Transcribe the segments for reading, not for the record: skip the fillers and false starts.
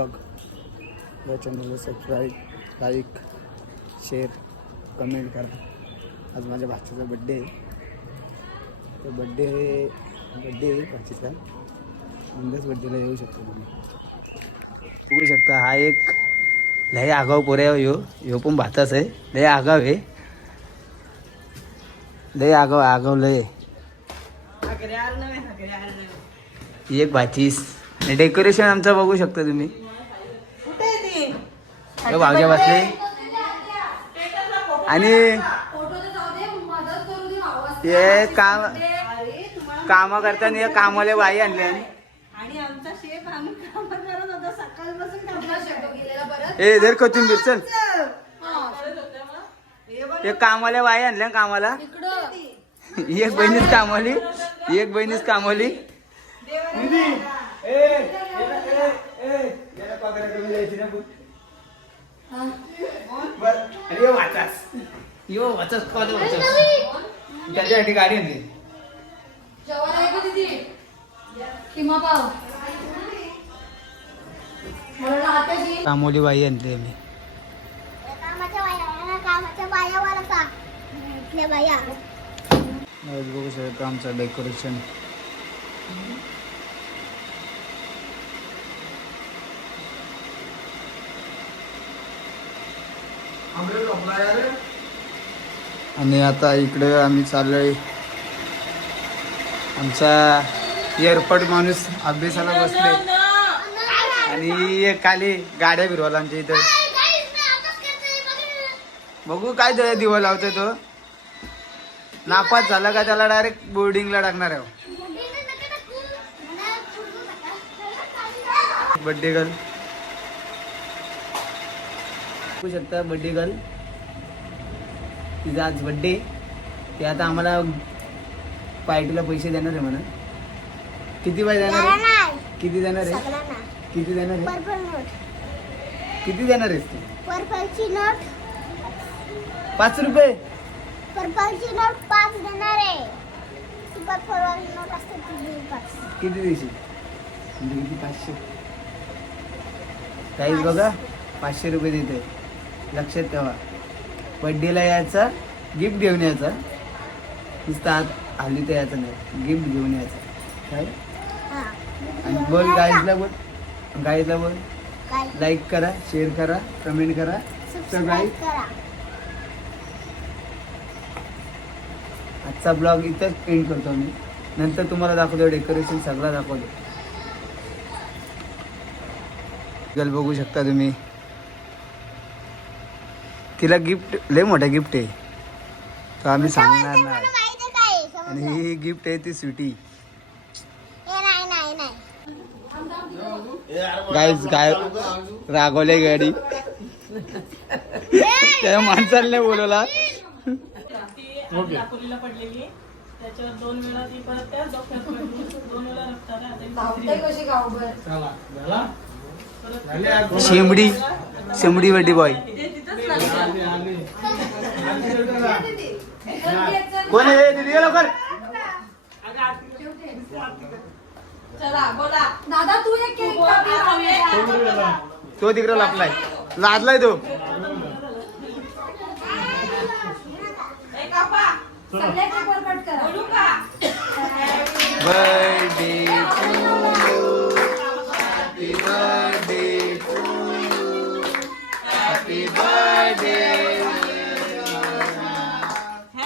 Blog या चॅनलला subscribe, like, share, comment करा. आज माझ्या भाच्याचा बड्डे आहे. तर बड्डे आहे भाचीचा. अंदाज बड्डेला येऊ शकतो तुम्ही. बघू शकता हा एक लय आगाव पोऱ्या ह्यो पण भाताच आहे. लय आगाव आहे, लय आगाव लय. एक भाचीस डेकोरेशन आमचं बघू शकता तुम्ही. भावजा बसले आणि हे काम करताना कामाला बाई आणले. ए जर कोथिंबीर चल. एक कामाला बाई आणल्या कामाला. एक बहिणीच कामवली. त्याच्यासाठी गाडी आणली. कामोली बाई आणली आम्ही. बघू शकतो आमचं डेकोरेशन. आणि आता इकडे आम्ही चाललोय. आमचा एअरपोर्ट माणूस अभ्यासाला बसले आणि खाली गाड्या फिरवायला आमच्या इथं. बघू काय दिवा लावतोय तो. नापास झाला का त्याला डायरेक्ट बोर्डिंगला टाकणार आहे. बर्थडे गर्ल बघू शकता. बर्थडे गर्ल तिचा आज बर्थडे. ते आता आम्हाला पार्टीला पैसे देणार आहे म्हणा. किती पैसे देणार आहे? किती देणार आहे? किती देणार आहे? किती देणार आहेस तू? पर्पलची नोट 5 रुपये. पर्पलची नोट 5 देणार आहे. सुपर पर्पलची नोट असते ती 5. किती देशील? म्हणजे किती? 500. काहीच बघा 500 रुपये देते. लक्षात ठेवा. बर्थडेला यायचा, गिफ्ट घेऊन यायचा. नुसतं आत आली तर यायचं नाही, गिफ्ट घेऊन यायचं. काय आणि बोल गाईजला बोल. गाईजला बोल लाईक करा, शेअर करा, कमेंट करा, सबस्क्राईब करा. आजचा ब्लॉग इथंच एंड करतो मी. नंतर तुम्हाला दाखवतो डेकोरेशन सगळं दाखवतो. गल बघू शकता तुम्ही. तिला गिफ्ट लय मोठं गिफ्ट आहे तर आम्ही सांगणार नाही. आणि ही गिफ्ट आहे ती स्वीटी. गाईज काय रागवले गाडी. त्या माणसाला नाही बोलवला. त्याच्यावर 2 वेळा ती परत त्या डॉक्टर 2 वेळा रक्ताला शेंबडी बड्डी बॉय कोण आहे? दीदी लवकर. चला बोला दादा तू एक केक कापला. तो तिकडे लापलाय, लादलाय तो. सगळे केक वर कट करा. Birthday to you, happy birthday to you, happy birthday,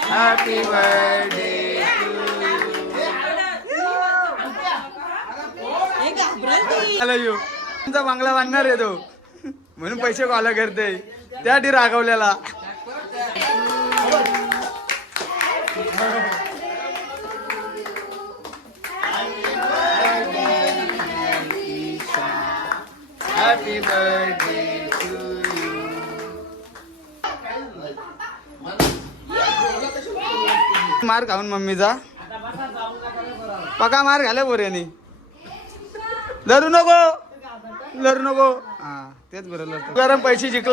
happy birthday to you. तुमचा बांगला बांधणार आहे तो म्हणून पैसे कॉल करते. त्यासाठी रागवलेला. Happy birthday to you. मार खाऊन मम्मीचा पका मार घाले बोऱ्याने. लरू नको. हा तेच बरोबर. गरम पैसे जिंकला.